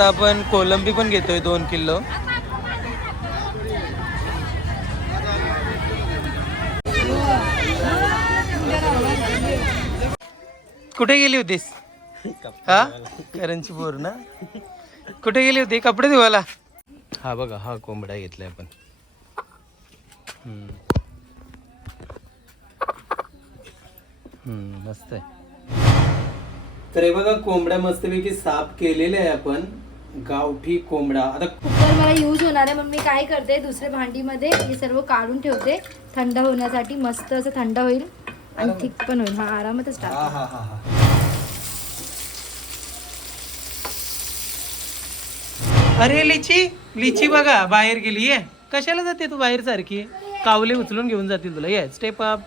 आता आपण कोलंबी पण घेतोय दोन किलो. कुठे गेली होतीस? हा? करंची पोर ना? कुठे गेली होती? कपडे धुवायला? हा बघा हा कोंबडा घेतलाय आपण. मस्त आहे. तर हे बघा कोंबड्या मस्तपैकी साफ केलेले आहे आपण. गावठी कोंबडा. आता कुकर मला यूज होणार आहे म्हणून मी काय करते दुसऱ्या भांडीमध्ये हे सर्व काढून ठेवते. थंड होण्यासाठी मस्त असं थंड होईल आणि थिक पण होईल. हा आरामातच टाक. हा हा हा हा. अरे लिची लिची बघा बाहेर गेली ये कशाला जाते तू बाहेर सारखी? कावले उचलून घेऊन जातील तुला. ये स्टेप अप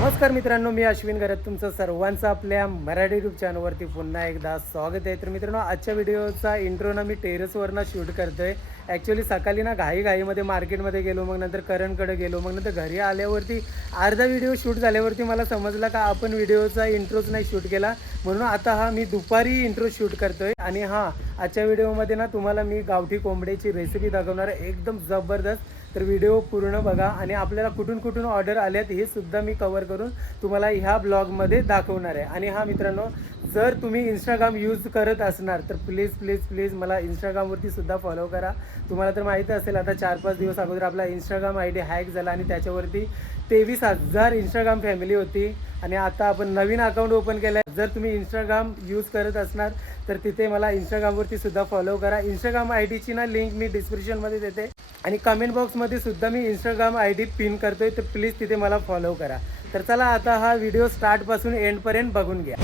नमस्कार मित्रांनो मी अश्विन गरत तुमचं सर्वांचं आपल्या मराठी युट्यूब चॅनलवरती पुन्हा एकदा स्वागत आहे. तर मित्रांनो आजच्या व्हिडिओचा इंट्रो ना मी टेरेसवरनं शूट करतो आहे ॲक्च्युली सकाळी ना घाई घाईमध्ये मार्केटमध्ये गेलो मग नंतर करणकडे गेलो मग नंतर घरी आल्यावरती अर्धा व्हिडिओ शूट झाल्यावरती मला समजलं का आपण व्हिडिओचा इंट्रोच नाही शूट केला. म्हणून आता हा मी दुपारी इंट्रो शूट करतो आहे आणि हा आजच्या व्हिडिओमध्ये ना तुम्हाला मी गावठी कोंबड्याची रेसिपी दाखवणार आहे. एकदम जबरदस्त. तर व्हिडिओ पूर्ण बघा आणि आपल्याला कुठून कुठून ऑर्डर आल्यात हे सुद्धा मी कवर करून तुम्हाला ह्या ब्लॉगमध्ये दाखवणार आहे. आणि हा मित्रांनो जर तुम्ही इंस्टाग्राम यूज करत असणार तर प्लीज प्लीज प्लीज मला इंस्टाग्रामवरती सुद्धा फॉलो करा. तुम्हाला तर माहिती असेल आता चार पाच दिवस अगोदर आपला इंस्टाग्राम आय डी हॅक झाला आणि त्याच्यावरती तेवीस हजार इंस्टाग्राम फॅमिली होती. आणि आता आपण नवीन अकाउंट ओपन केलं आहे जर तुम्ही इंस्टाग्राम यूज करत असणार तर तिथे मला इंस्टाग्रामवरती सुद्धा फॉलो करा. इंस्टाग्राम आय डीची ना लिंक मी डिस्क्रिप्शनमध्ये देते. आणि कमेंट बॉक्समध्ये सुद्धा मी इंस्टाग्राम आय डी पिन करतोय तर प्लीज तिथे मला फॉलो करा. तर चला आता हा व्हिडिओ स्टार्टपासून एंडपर्यंत बघून घ्या.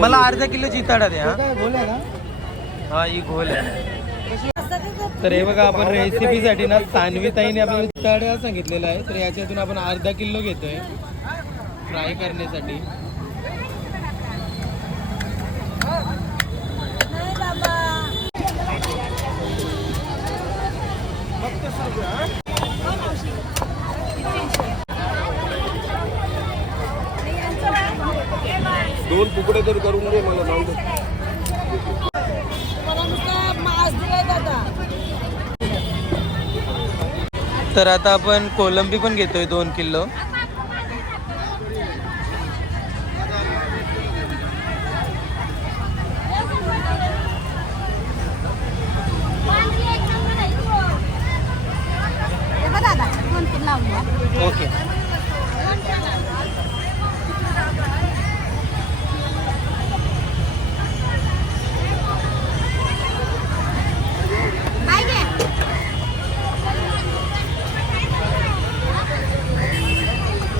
मला अर्धा किलो चिताडा द्या. हा ही घोल आहे. तर हे बघा आपण रेसिपीसाठी ना सानवी ताईने आपल्याला चिताडा सांगितलेला आहे तर याच्यातून आपण अर्धा किलो घेतोय. फ्राय करण्यासाठी. दोन तुकडे तर करून दे मला जाऊ दे. तर आता आपण कोलंबी पण घेतोय दोन किलो. ओके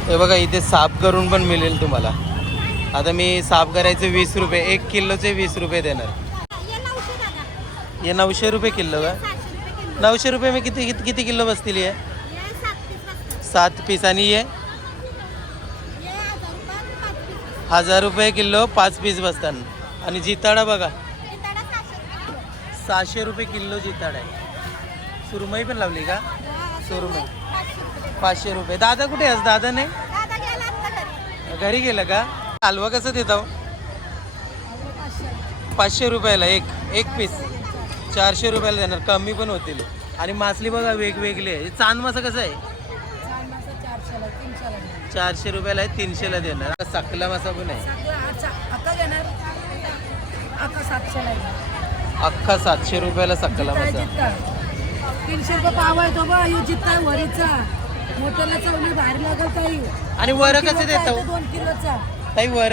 हे बघा इथे साफ करून पण मिळेल तुम्हाला. आता मी साफ करायचे वीस रुपये एक किलोचे वीस रुपये देणार. हे नऊशे रुपये किलो का? नऊशे रुपये मी किती किती- किती किलो बसतील हे? सात पीस आणि ये हजार रुपये किलो पाच पीस बसतात. आणि जिताडा बघा. सहाशे रुपये किलो जिताडा आहे. सुरमई पण लावली का? सुरमई. पाचशे रुपये. दादा कुठे आहेस? दादा नाही? घरी गेलं का? हलवा कसं देतो? पाचशे रुपयाला एक. एक पीस चारशे रुपयाला देणार. कमी पण होतील. आणि मासली बघा वेगवेगळी आहे. चांद मासा कसं आहे? चारशे रुपयाला आहे तीनशेला देणार. सकला मासा पण आहे. अख्खा सातशे रुपयाला सकला मासा. तीनशे रुपये पाव आहे तो बा यो वरीचा. मोठ्याला चवली बाहेर लागल काही आणि वर कसे देतो? दोन किलोचा. ताई वर?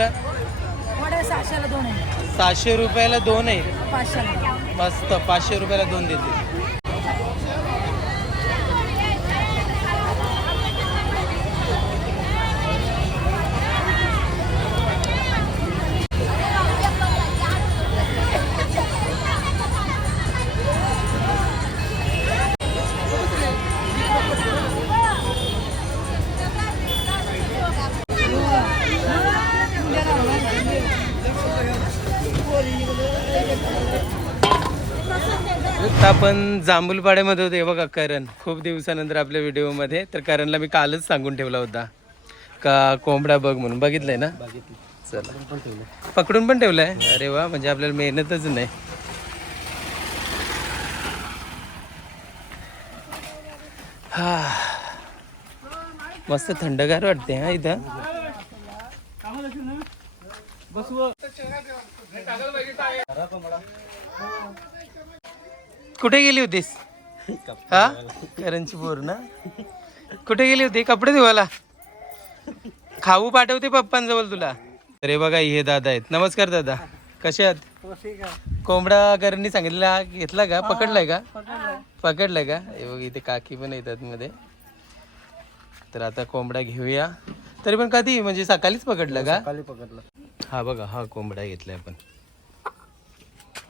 सहाशेला दोन आहे. सहाशे रुपयाला दोन आहे. पाचशेला. मस्त पाचशे रुपयाला दोन देते. आपण जांभूलपाड्यामध्ये होते. बघा करण. खूप दिवसानंतर आपल्या व्हिडिओमध्ये. तर करणला मी कालच सांगून ठेवला होता. का कोंबडा बघ म्हणून. बघितलंय ना? चला. पकडून पण ठेवलंय. अरे वा म्हणजे आपल्याला मेहनतच नाही. हा. मस्त थंडगार वाटते हा इथं. कुठे गेली होतीस? हा? करंची बोर ना? कुठे गेली होती? कपडे धुवायला खाऊ पाठवते पप्पांजवळ तुला. अरे बघा हे दादा आहेत. नमस्कार दादा. कसे आहात? कोंबडा करणनी सांगितलेला घेतला का? पकडलाय का? पकडलाय का? हे बघ इथे काकी पण येतात मध्ये. तर आता कोंबडा घेऊया. तरी पण कधी? म्हणजे सकाळीच पकडलं का? पकडलं. हा बघा हा कोंबडा घेतलाय आपण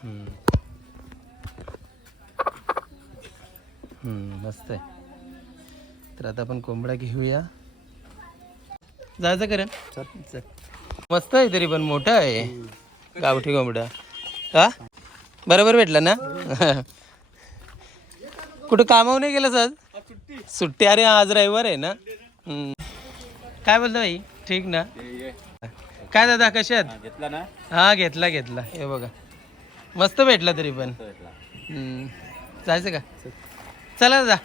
हम्म. हम्म, मस्त आहे. तर आता आपण कोंबडा घेऊया. जायचं करेन चल. मस्त आहे तरी पण मोठा आहे. गावठी कोंबडा. हा? बरोबर भेटला ना? कुठं कामावर नाही गेलास आज? सुट्टी? अरे आज रविवार आहे ना. काय बोलतो भाई ठीक ना? काय दादा आहात? घेतला ना? हा घेतला घेतला. हे बघा. मस्त भेटला तरी पण. जायचं का? चला जा.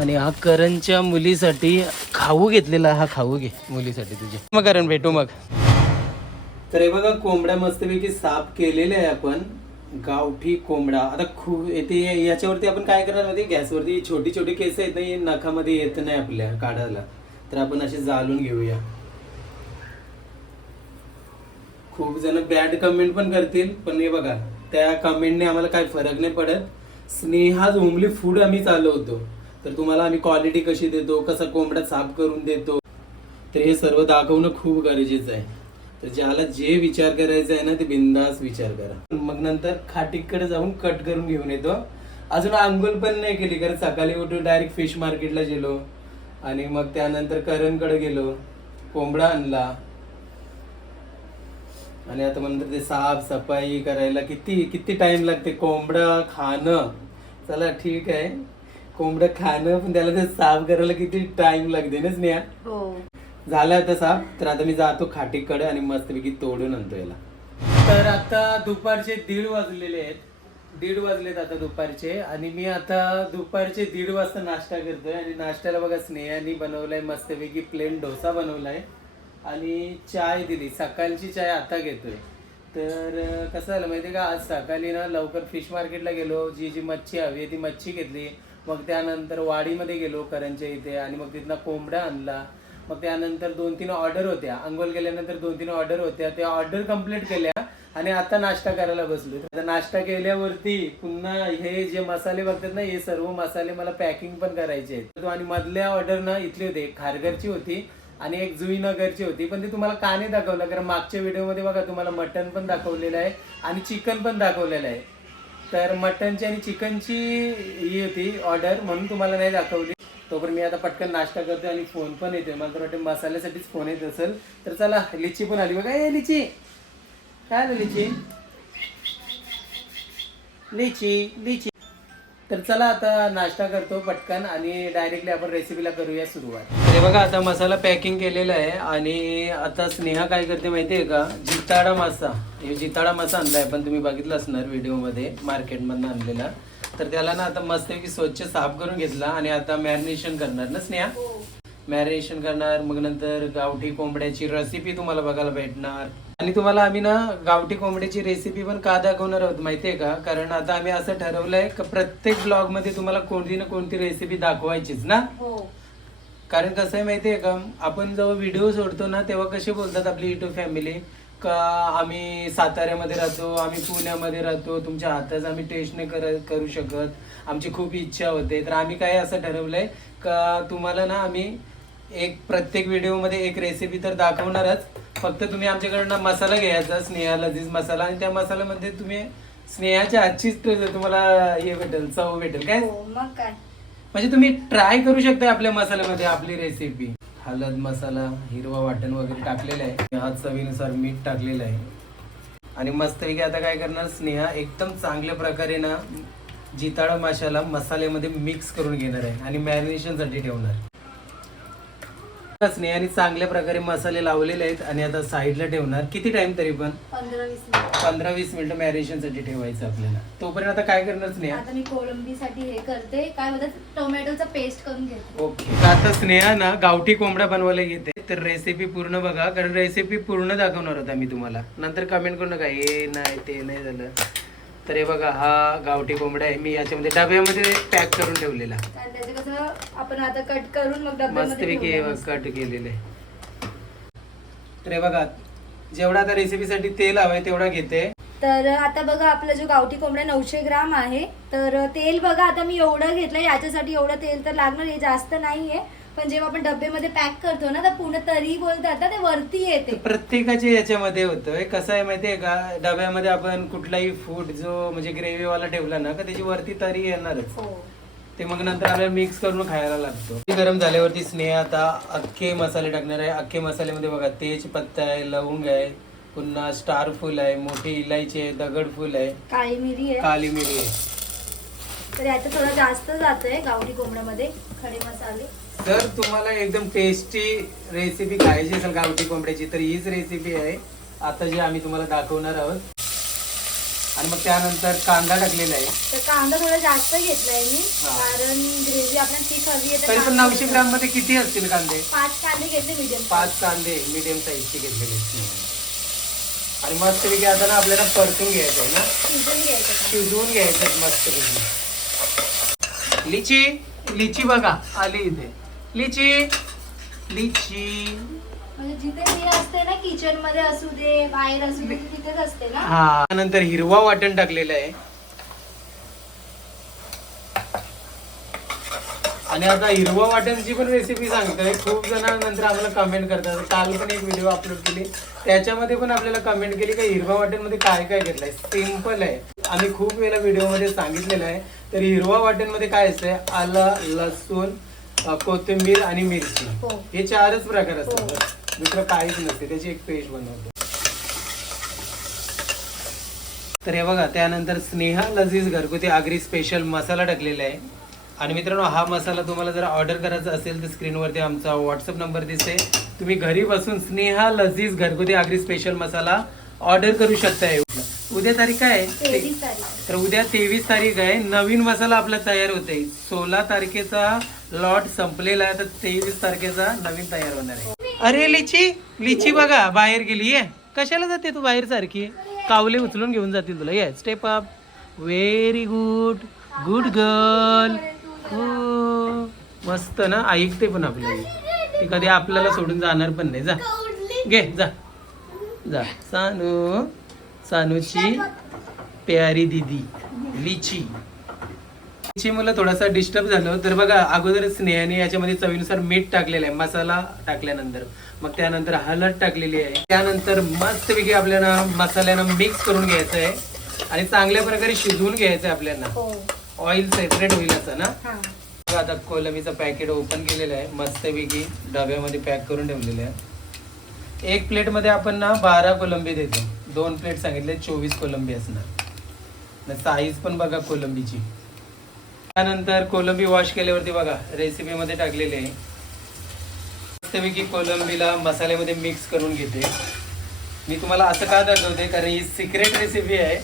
आणि हा करणच्या मुलीसाठी खाऊ घेतलेला हा खाऊ घे मुलीसाठी तुझे. मग करण भेटू मग. तर हे बघा कोंबडा मस्तपैकी साफ केलेला आहे आपण. गावठी कोंबडा. आता खूप येते याच्यावरती आपण काय करणार माहिती गॅसवरती छोटी छोटी केस आहेत ना हे नखामध्ये येत नाही आपल्या काढायला. तर आपण असे जाळून घेऊया. खूप जण बॅड कमेंट पण करतील पण हे बघा त्या कमेंटने आम्हाला काय फरक नाही पडत. स्नेहाज होमली फूड आम्ही चालवतो तर तुम्हाला आम्ही क्वालिटी कशी देतो कसा कोंबडा साफ करून देतो तर हे सर्व दाखवणं खूप गरजेचं आहे. तर ज्याला जे विचार करायचा आहे ना ते बिंदास विचार करा. मग नंतर खाटीकडे जाऊन कट करून घेऊन येतो. अजून आंघोळ पण नाही केली कारण सकाळी उठून डायरेक्ट फिश मार्केटला गेलो. आणि मग त्यानंतर करणकडे गेलो. कोंबडा आणला. आणि आता म्हणतात ते साफ सफाई करायला किती किती टाइम लागते? कोंबडा खाणं. चला ठीक आहे. कोंबडं खाणं पण त्याला ते साफ करायला किती टाइम लागते ना स्नेहा? हो. झालं आता साफ. तर आता मी जातो खाटीकडे आणि मस्तपैकी तोडून आणतो याला. तर आता दुपारचे दीड वाजलेले आहेत. दीड वाजलेत आता दुपारचे. आणि मी आता दुपारचे दीड वाजता नाश्ता करतोय. आणि नाश्त्याला बघा स्नेहानी बनवलाय मस्तपैकी प्लेन डोसा बनवलाय. आणि चाय दिली. सकाळची चाय आता घेतोय. तर कसं झालं माहिती का? आज सकाळी ना लवकर फिश मार्केटला गेलो. जी जी मच्छी हवी आहे ती मच्छी घेतली. मग त्यानंतर वाडीमध्ये गेलो करंच्या इथे आणि मग तिथनं कोंबडा आणला. मग त्यानंतर दोन तीन ऑर्डर होत्या. अंघोळ केल्यानंतर दोन तीन ऑर्डर होत्या. त्या ऑर्डर कंप्लीट केल्या आणि आता नाश्ता करायला बसलो. आता नाश्ता केल्यावरती पुन्हा हे जे मसाले बघतात ना हे सर्व मसाले मला पॅकिंग पण करायचे आहेत. आणि मधल्या ऑर्डर ना इथली होती. खारघरची होती. आणि एक जुई नगरची होती पण ते तुम्हाला का नाही दाखवलं? कारण मागच्या व्हिडिओमध्ये बघा तुम्हाला मटन पण दाखवलेलं आहे आणि चिकन पण दाखवलेलं आहे. तर मटनची आणि चिकनची ही होती ऑर्डर म्हणून तुम्हाला नाही दाखवली. तोपर्यंत मी आता पटकन नाश्ता करतो आणि फोन पण येतोय. मला तर वाटतं मसाल्यासाठीच फोन येत असेल. तर चला लिची पण आली. बघा ए लिची! काय आलं लिची? लिची लिची. तर चला आता नाश्ता करतो पटकन आणि डायरेक्टली आपण रेसिपीला करूया सुरुवात. अरे बघा आता मसाला पॅकिंग केलेला आहे आणि आता स्नेहा काय करते माहितीये का? जिताडा मासा. हे जिताडा मासा आणलाय. पण तुम्ही बघितलं असणार व्हिडिओमध्ये मार्केटमधनं आणलेला. तर त्याला ना आता मस्तपैकी स्वच्छ साफ करून घेतला आणि आता मॅरिनेशन करणार ना स्नेहा? मॅरिनेशन करणार मग नंतर गावठी कोंबड्याची रेसिपी तुम्हाला बघायला भेटणार. आणि तुम्हाला आम्ही ना गावठी कोंबड्याची रेसिपी पण का दाखवणार आहोत माहितीये का? कारण आता आम्ही असं ठरवलंय का प्रत्येक ब्लॉगमध्ये तुम्हाला कोणती ना कोणती रेसिपी दाखवायचीच ना? हो. कारण कसं आहे माहिती आहे का आपण जेव्हा व्हिडिओ सोडतो ना तेव्हा कसे बोलतात आपली युट्यूब फॅमिली का आम्ही साताऱ्यामध्ये राहतो आम्ही पुण्यामध्ये राहतो तुमच्या हाताच आम्ही टेस्ट नाही कर करू शकत आमची खूप इच्छा होते. तर आम्ही काय असं ठरवलंय का तुम्हाला ना आम्ही एक प्रत्येक व्हिडिओमध्ये एक रेसिपी तर दाखवणारच. फक्त तुम्ही आमच्याकडनं मसाला घ्यायचा स्नेहा लजीज मसाला आणि त्या मसाल्यामध्ये तुम्ही स्नेहाच्या आजचीच तुम्हाला हे भेटेल चव भेटेल. काय? हो, मग काय? म्हणजे तुम्ही ट्राय करू शकता आपल्या मसाल्यामध्ये आपली रेसिपी हळद मसाला हिरवा वाटण वगैरे टाकलेला आहे. हात चवीनुसार मीठ टाकलेलं आहे. आणि मस्तपैकी आता काय करणार स्नेहा एकदम चांगल्या प्रकारे ना जिताळा माशाला मसाल्यामध्ये मिक्स करून घेणार आहे आणि मॅरिनेशनसाठी ठेवणार. स्नेहाने चांगल्या प्रकारे मसाले लावलेले आहेत आणि आता साईडला ठेवणार. किती टाइम तरी पण? पंधरा वीस मिनिट. पंधरा वीस मिनिटं मॅरिनेशनसाठी ठेवायचं आपल्याला. तोपर्यंत आता काय करणार स्नेहा आता मी कोळंबीसाठी हे करते. काय म्हणतात? टोमॅटोचा पेस्ट करून घेते. ओके. आता स्नेहा ना गावठी कोंबडा बनवायला घेते. तर रेसिपी पूर्ण बघा. कारण रेसिपी पूर्ण दाखवणार होता मी तुम्हाला. नंतर कमेंट करू नका. हे नाही ते नाही झालं. तर हे बघा हा गावठी कोंबडा आहे. मी याच्यामध्ये डब्यामध्ये पॅक करून ठेवलेला. आणि त्याचे कसं आपण आता कट करून मग डब्यामध्ये मस्तपैकी ठेवणार. कट केलेले तर हे बघा जेवढा आता रेसिपीसाठी तेल हवंय तेवढा घेते. तर आता बघा आपला जो गावठी कोंबडा नऊशे ग्राम आहे तर तेल बघा आता मी एवढं घेतलं याच्यासाठी एवढं तेल तर लागणार हे जास्त नाहीये. पण जेव्हा आपण डब्यामध्ये पॅक करतो ना तर पूर्ण तरी बोलतात ना ते वरती येते. प्रत्येकाच्या याच्यामध्ये होतं. कसं आहे माहितीये का? डब्यामध्ये आपण कुठलाही फूड जो म्हणजे ग्रेव्ही वाला ठेवला ना का त्याची वरती तरी येणारच. हो. ते मग नंतर आपल्याला मिक्स करून खायला लागतो. गरम झाल्यावरती स्नेह आता अख्खे मसाले टाकणार आहे. अख्खे मसाल्यामध्ये बघा तेज पत्ता आहे लवंग आहे पुन्हा स्टार फुल आहे मोठी इलायची आहे दगड फुल आहे काळी मिरी आहे. काली मिरी आहे. तर याचं थोडं जास्त जातंय गावठी कोंबड्यामध्ये खडे मसाले. जर तुम्हाला एकदम टेस्टी रेसिपी खायची असेल गावठी कोंबड्याची तर हीच रेसिपी आहे. आता जी आम्ही तुम्हाला दाखवणार आहोत. आणि मग त्यानंतर कांदा टाकलेला आहे. तर कांदा थोडा जास्त घेतलाय मी हा. कारण ग्रेव्ही आपल्याला तीख हवी आहे तर तरी पण कांदा नऊशे ग्राममध्ये किती असतील कांदे? पाच कांदे घेतले मीडियम पाच कांदे मीडियम साईजचे घेतलेले. आहेत. आणि मस्तपैकी आता ना आपल्याला परतून घ्यायचं आहे ना? शिजून घ्यायचं का? शिजवून घ्यायचं मस्तपैकी. लिची लिची बघा आली इथे. लिची. लिची. म्हणजे जिथे मी असते ना किचनमध्ये असू दे बाहेर असू दे तिथेच असते ना. हा. नंतर हिरवा वाटण टाकलेलं आहे. आणि आता हिरवा वाटणची पण रेसिपी सांगतोय. खूप जण नंतर आम्हाला कमेंट करतात. काल पण एक व्हिडिओ अपलोड केली. त्याच्यामध्ये पण आपल्याला कमेंट केली की हिरवा वाटणमध्ये काय काय घेतलंय. सिंपल आहे. आम्ही खूप वेळा व्हिडिओमध्ये सांगितलेलं आहे. तर हिरवा वाटणमध्ये काय असतंय? आलं लसूण कोथिंबीर आणि मिरची. हो. हे चारच प्रकार असतात. दुसरं काहीच नसते. त्याची एक पेस्ट बनवतो. तर हे बघा त्यानंतर स्नेहा लजीज घरगुती आगरी स्पेशल मसाला टाकलेला आहे. आणि मित्रांनो हा मसाला तुम्हाला जर ऑर्डर करायचा असेल तर स्क्रीनवरती आमचा व्हॉट्सअप नंबर दिसते तुम्ही घरी बसून स्नेहा लजीज घरगुती आगरी स्पेशल मसाला ऑर्डर करू शकताय. उद्या तारीख काय आहे? तेवीस तारीख. तर उद्या तेवीस तारीख आहे. नवीन मसाला आपला तयार होते सोळा तारखेचा लॉट संपलेला आहे तर तेवीस तारखेचा नवीन तयार होणार आहे. अरे लिची लिची बघा बाहेर गेली आहे कशाला जाते तू बाहेर सारखी? कावले उचलून घेऊन जातील तुला ये. Step up very good good girl हो. मस्त ना ऐकते पण आपल्याला ती कधी आपल्याला सोडून जाणार पण नाही. जा. घे जा. जा. सानू सानूची प्यारी दिदी लिची. लिची मला थोडासा डिस्टर्ब झालं. तर बघा अगोदर स्नेहाने याच्यामध्ये चवीनुसार मीठ टाकलेलं आहे मसाला टाकल्यानंतर. मग त्यानंतर हळद टाकलेली आहे. त्यानंतर मस्तपैकी आपल्याला मसाल्यानं मिक्स करून घ्यायचं आहे आणि चांगल्या प्रकारे शिजवून घ्यायचं आहे आपल्याला. हो. ऑइल सेपरेट होईल असं ना? हा. बघा, आता कोलंबीचं पॅकेट ओपन केलेलं आहे. मस्तपैकी डब्यामध्ये पॅक करून ठेवलेलं आहे. एक प्लेटमध्ये आपण ना बारा कोलंबी देतो. दोन प्लेट सांगितले चोवीस कोलंबी असणार. साईज पण बघा कोलंबीची. त्यानंतर कोलंबी वॉश केल्यावरती बघा रेसिपीमध्ये टाकलेले आहे. मस्तपैकी कोलंबीला मसाल्यामध्ये मिक्स करून घेते. मी तुम्हाला असं का दाखवते? कारण ही सिक्रेट रेसिपी आहे.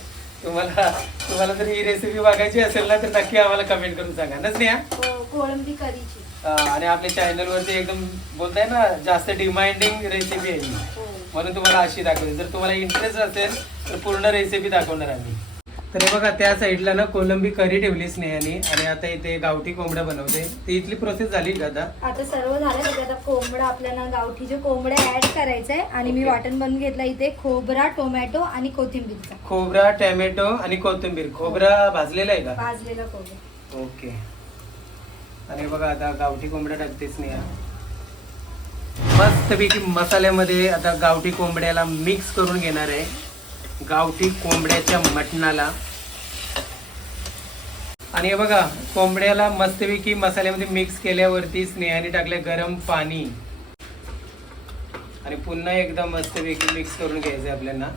तुम्हाला तुम्हाला जर ही रेसिपी बघायची असेल ना तर नक्की आम्हाला कमेंट करून सांगा. ना स्नेहा? हो, कोळंबी करीची. आणि आपल्या चॅनल वरती एकदम बोलताय ना जास्त डिमांडिंग रेसिपी आहे. हो. म्हणून तुम्हाला अशी दाखवते. जर तुम्हाला इंटरेस्ट असेल तर पूर्ण रेसिपी दाखवणार आम्ही. तर हे बघा त्या साईडला ना कोलंबी करी ठेवली स्नेहाने आणि आता इथे गावठी कोंबड्या बनवते. ती इथली प्रोसेस झाली का आता? आता सर्व झालं. आता कोंबडा आपल्याला गावठीचे कोंबड्या ऍड करायचंय आणि मी. वाटण बनवून घेतला इथे. खोबरा टोमॅटो आणि कोथिंबीरचा खोबरा टॅमॅटो आणि कोथिंबीर. खोबरा भाजलेला आहे का? भाजलेला खोबरा. ओके आणि बघा आता गावठी कोंबड्या टाकते स्नेहा. मस्तपैकी मसाल्यामध्ये आता गावठी कोंबड्याला मिक्स करून घेणार आहे. गावठी कोंबड्याच्या मटणाला. आणि हे बघा कोंबड्याला मस्तपैकी मसाल्यामध्ये मिक्स केल्यावरती स्नेहाने टाकले गरम पाणी. आणि पुन्हा एकदा मस्तपैकी मिक्स करून घ्यायचं आपल्याला.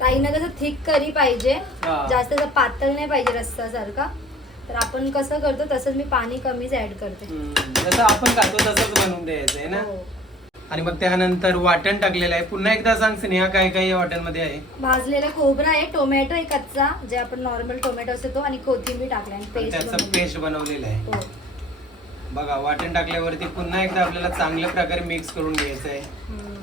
ताईनं कसं थिक करी पाहिजे. हा. जास्त असं पातळ नाही पाहिजे रस्सा सारखा तर आपण कसं करतो तसंच मी पाणी कमीच ऍड करते. हम्म, जसं आपण खातो तसंच बनवून द्यायचं आहे ना? हो. आणि मग त्यानंतर वाटण टाकलेलं आहे. पुन्हा एकदा सांग स्नेहा काय काय या वाटणमध्ये आहे? भाजलेला खोबरा आहे टोमॅटो आहे कच्चा जे आपण नॉर्मल टोमॅटो असतो तो आणि कोथिंबीर टाकले आणि आणि पेस्ट त्याचं पेस्ट बनवलेलं आहे. हो. बघा वाटण टाकल्यावरती पुन्हा एकदा आपल्याला चांगल्या प्रकारे मिक्स करून घ्यायचं आहे. हम्म.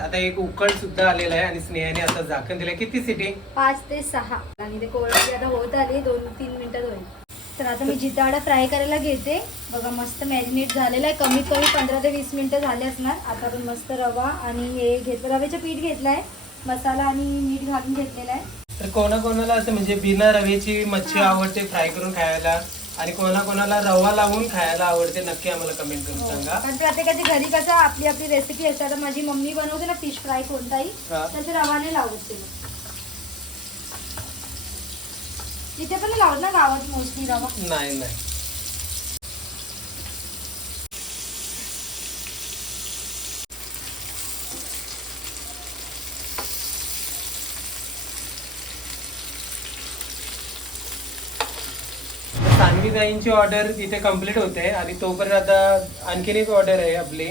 आता एक उकळ सुद्धा आलेला आहे आणि स्नेहाने आता झाकण दिलंय. किती सिटी? पाच ते सहा. आणि ते कोळंबी आता होत आली दोन तीन मिनिटात होईल. तर आता मी जिताडा फ्राय करायला घेते. बघा मस्त मॅरिनेट झालेला आहे. कमीत कमी पंधरा ते वीस मिनिटं झाले असणार. आता आपण मस्त रवा आणि हे घेतलं. रव्याचं पीठ घेतलंय. मसाला आणि मीठ घालून घेतलेलं आहे. तर कोणाकोणाला असं म्हणजे बिना रव्याची मच्छी आवडते फ्राय करून खायला? आणि कोणाकोणाला रवा लावून खायला आवडते नक्की आम्हाला कमेंट करून सांगा. कारण प्रत्येकाच्या घरी कसं आपली आपली रेसिपी असते. आता माझी मम्मी बनवते ना फिश फ्राय कोणताही. हा. तर रवाने लावत ते तिथे पण नाही लावत ना गावात मोस्टली रवा. नाही नाही. सानवी ताईंची ऑर्डर इथे कंप्लीट होते आणि तोपर्यंत आता आणखीन एक ऑर्डर आहे आपली.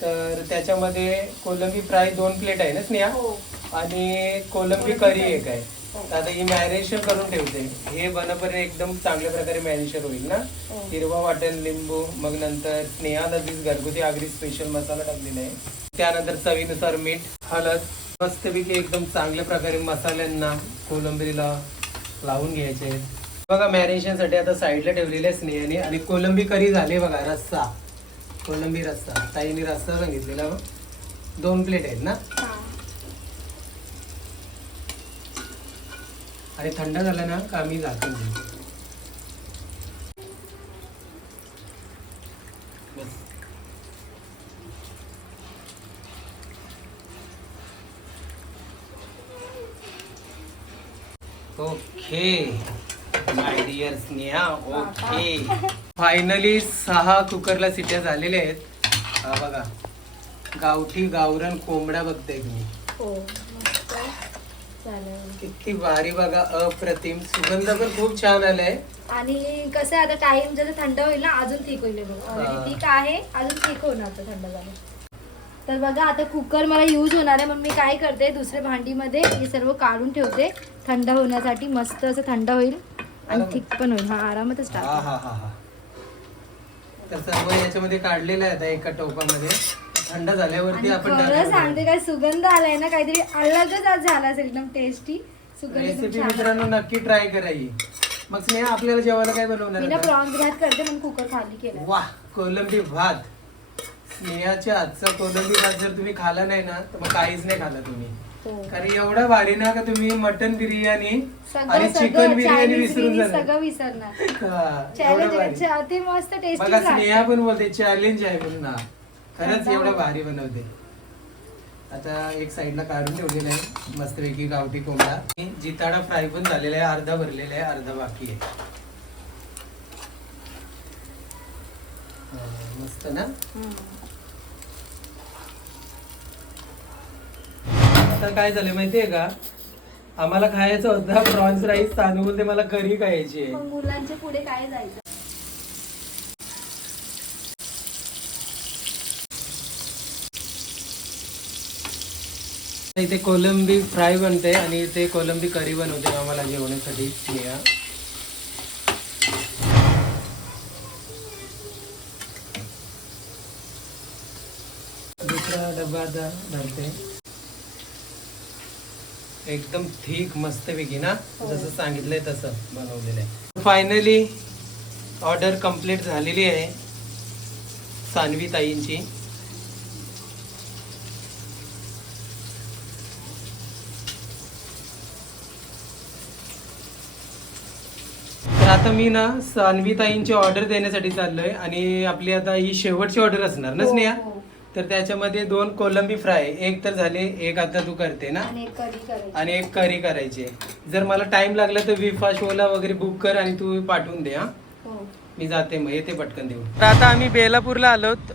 तर त्याच्यामध्ये कोलंबी फ्राय दोन प्लेट आहे ना स्नेहा? हो. आणि कोलंबी करी एक आहे. आता ही मॅरिनेशन करून ठेवते. हे बनपर्यंत एकदम चांगल्या प्रकारे मॅरिनेशन होईल ना? हो. हिरवा वाटण लिंबू मग नंतर स्नेहा नदीस घरगुती आगरी स्पेशल मसाला टाकलेला आहे. त्यानंतर चवीनुसार मीठ हळद मस्तपैकी एकदम चांगल्या प्रकारे मसाल्यांना कोलंबीला लावून घ्यायचे. बघा मॅरिनेशनसाठी आता साईडला ठेवलेले स्नेहाने. आणि कोलंबी करी झाली बघा रस्सा. कोलंबी रस्सा. ताईने रस्सा सांगितलेला बघ. दोन प्लेट आहेत ना? आणि थंड झालं ना का मी जातो बस. Okay. My dear Sneha okay. Finally सहा कुकरला सिट्या झालेल्या आहेत. हा बघा. गावठी गावरण कोंबडा बघताय तुम्ही हो. चालेल. किती भारी बघा अप्रतिम. सुगंध पण खूप छान आलाय. आणि कसं आहे आता टाइम जसं थंड होईल ना अजून ठीक होईल हा. ऑलरेडी ठीक आहे अजून ठीक होणार आता थंड झालं. तर बघा आता कुकर मला यूज होणार आहे म्हणून मी काय करते दुसऱ्या भांडीमध्ये हे सर्व काढून ठेवते. थंड होण्यासाठी मस्त असं थंड होईल. आणि आरामात. ठीक पण होईल. हा आरामातच हा टाक हा हा हा. तर सर्व याच्यामध्ये काढलेलं आहे आता एका टोपामध्ये. थंड झाल्यावरती आणि आपण खरं सांगते काय सुगंध आलाय ना काहीतरी अलगच आज झाला असेल एकदम टेस्टी सुगंध खूप रेसिपी छान मित्रांनो नक्की ट्राय करायची मग स्नेहा आपल्याला जेवायला काय बनवणार मी ना? प्रॉन्स करते म्हणून कुकर खाली केला वाह कोलंबी भात. स्नेहाच्या हातचा कोलंबी भात जर तुम्ही खाला नाही ना तर मग काहीच नाही खाला तुम्ही. हो. कारण एवढा भारी ना का तुम्ही मटन बिर्याणी आणि सगळं चिकन सगळं बिर्याणी चायनीज विसरून बिर्याणी जाणार. सगळं विसरणार. हा, एवढं भारी. चॅलेंज ते मस्त टेस्टी बघा स्नेहा पण बोलते चॅलेंज आहे म्हणून हा. खरंच एवढं भारी बनवते. आता एक साईडला काढून ठेवलेलं आहे. मस्तपैकी गावठी कोंबडा. जिताडा फ्राय पण झालेला आहे. अर्धा भरलेला आहे अर्धा बाकी आहे. मस्त ना? आता काय झालं माहितीये का? आम्हाला खायचं होतं. प्रॉन्स राईस तांदूळ ते मला करी खायची. आहे मुलांच्या पुढे काय जायचं? इथे कोलंबी फ्राय बनते आणि इथे कोलंबी करी बनवते आम्हाला जेवणासाठी. स्नेहा दुसरा डबा आता भरते एकदम ठीक मस्तपैकी ना? जसं सांगितलंय तसं बनवलेलं आहे. फायनली ऑर्डर कंप्लीट झालेली आहे. सानवी ताईंची. आता मी ना सानवी ताईंची ऑर्डर देण्यासाठी चाललोय आणि आपली आता ही शेवटची ऑर्डर असणार ना हो, स्नेहा? हो. तर त्याच्यामध्ये दोन कोलंबी फ्राय एक तर झाले एक आता तू करते ना? आणि एक कढी करायची. आणि एक करी करायची आहे. जर मला टाइम लागला तर विफा शोला वगैरे बुक कर आणि तू पाठवून दे हा. हो. मी जाते मग येते पटकन देऊन. तर आता आम्ही बेलापूरला आलोत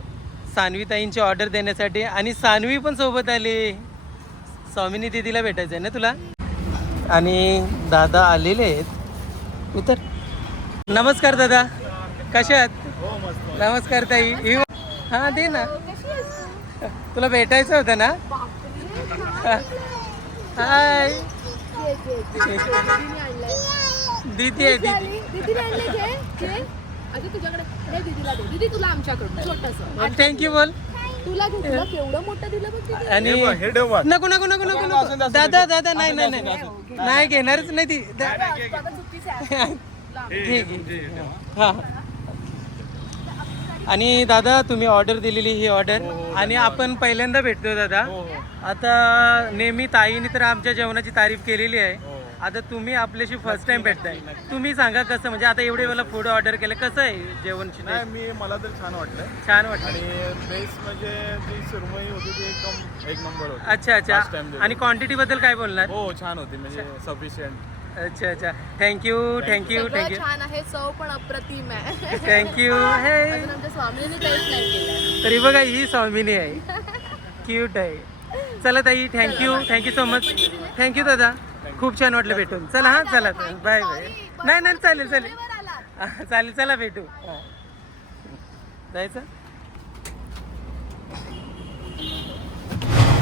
सानवी ताईंची ऑर्डर देण्यासाठी. आणि सानवी पण सोबत आली. स्वामिनी दिदीला भेटायचं आहे ना तुला? आणि दादा आलेले आहेत. उतर नमस्कार दादा. कशा आहात? नमस्कार ताई. ही हा दे ना. तुला भेटायचं होतं ना? हाय. दीदी आहे दीदी. आधी तुझ्याकडे हे दीदीला दे. दीदी तुला आमच्याकडून छोटस. थँक्यू बोल. आणि नको नको नको नको नको. दादा दादा नाही नाही नाही. नाही घेणारच नाही ती. दा- ठीक आहे. हा. आणि दादा तुम्ही ऑर्डर दिलेली ही ऑर्डर आणि आपण पहिल्यांदा भेटतो दादा. आता नेहमी ताईने तर आमच्या जेवणाची तारीफ केलेली आहे. आता तुम्ही आपल्याशी फर्स्ट टाइम भेटताय. तुम्ही सांगा कसं म्हणजे आता एवढे वेळेला फूड ऑर्डर केलं कसं आहे जेवणची नाही? मी मला तर छान वाटलं. छान वाटलं. आणि बेस्ट म्हणजे जी सुरमई होती ती एकदम एक नंबर होती. अच्छा अच्छा. आणि क्वांटिटी बद्दल काय बोलणार? हो छान होती म्हणजे सफिशियंट अच्छा अच्छा. थँक्यू थँक्यू थँक्यू छान आहे चव पण अप्रतिम आहे. थँक्यू हे स्वामीने नाही केलं. तरी बघा ही स्वामिनी आहे. क्यूट आहे. चला ताई thank you thank you so much thank you दादा. खूप छान वाटलं भेटून. चला हा चला बाय बाय. नाही नाही चालेल चालेल. हा, चालेल चला भेटू. हा. जायचं?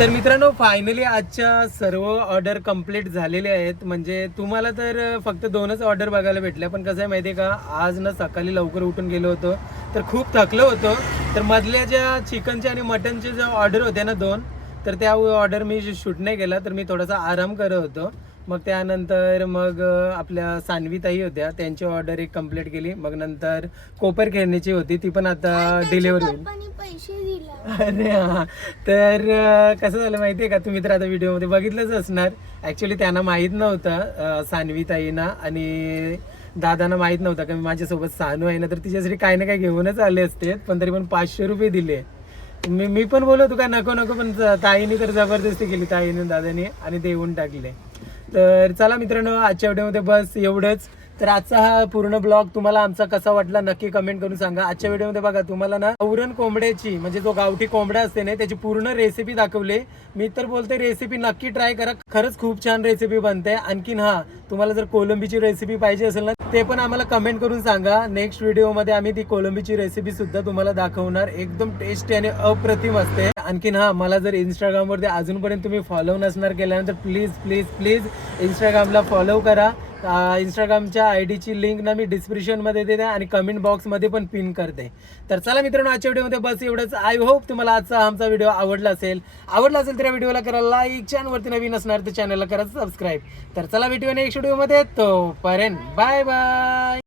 तर मित्रांनो फायनली आजच्या सर्व ऑर्डर कंप्लीट झालेले आहेत. म्हणजे तुम्हाला तर फक्त दोनच ऑर्डर बघायला भेटल्या पण कसं आहे माहिती आहे का आज ना सकाळी लवकर उठून गेलो होतो तर खूप थकलो होतो. तर मधल्या ज्या चिकनच्या आणि मटनच्या ज्या ऑर्डर होत्या ना दोन तर त्या ऑर्डर मी शूट नाही केला तर मी थोडासा आराम करत होतो. मग त्यानंतर मग आपल्या सानवी ताई होत्या त्यांची ऑर्डर एक कंप्लीट केली. मग नंतर कोपर खेळण्याची होती ती पण आता डिलिव्हरी होईल. अरे हा. तर कसं झालं माहितीये का? तुम्ही तर आता व्हिडिओमध्ये बघितलंच असणार. ऍक्च्युली त्यांना माहीत नव्हतं अं, सानवी ताईना आणि दादांना माहीत नव्हतं का मी माझ्यासोबत सानू आहे ना तर तिच्यासाठी काही ना काही घेऊनच आले असते पण तरी पण पाचशे रुपये दिले. मी मी पण बोलत का नको नको पण ताईने तर जबरदस्ती केली ताईने दादाने आणि देऊन टाकले. तर चला मित्रांनो आजच्या व्हिडिओमध्ये बस एवढंच. तर आजचा हा पूर्ण ब्लॉग तुम्हाला आमचा कसा वाटला नक्की कमेंट करून सांगा. आजच्या व्हिडिओमध्ये बघा तुम्हाला ना औरण कोंबड्याची म्हणजे जो गावठी कोंबडा असते ना त्याची पूर्ण रेसिपी दाखवली. मी तर बोलते रेसिपी नक्की ट्राय करा. खरंच खूप छान रेसिपी बनते. आणखीन हा तुम्हाला जर कोलंबीची रेसिपी पाहिजे असेल ना ते पण आम्हाला कमेंट करून सांगा. नेक्स्ट व्हिडिओमध्ये आम्ही ती कोलंबीची रेसिपी सुद्धा तुम्हाला दाखवणार. एकदम टेस्टी आणि अप्रतिम असते. आणखीन हा मला जर इंस्टाग्रामवरती अजूनपर्यंत तुम्ही फॉलो नसणार केल्यानंतर प्लीज प्लीज प्लीज इंस्टाग्रामला फॉलो करा. इंस्टाग्रामच्या आय डीची लिंक ना मी डिस्क्रिप्शनमध्ये देते आणि कमेंट बॉक्समध्ये पण पिन करते. तर चला मित्रांनो आजच्या व्हिडिओमध्ये बस एवढंच. आय होप तुम्हाला आजचा आमचा व्हिडिओ आवडला असेल. आवडला असेल तर या व्हिडिओला करा लाईक चॅनलवरती नवीन असणार तर चॅनलला करा सबस्क्राईब तर चला भेटूया नेक्स्ट व्हिडिओमध्ये तोपर्यंत बाय बाय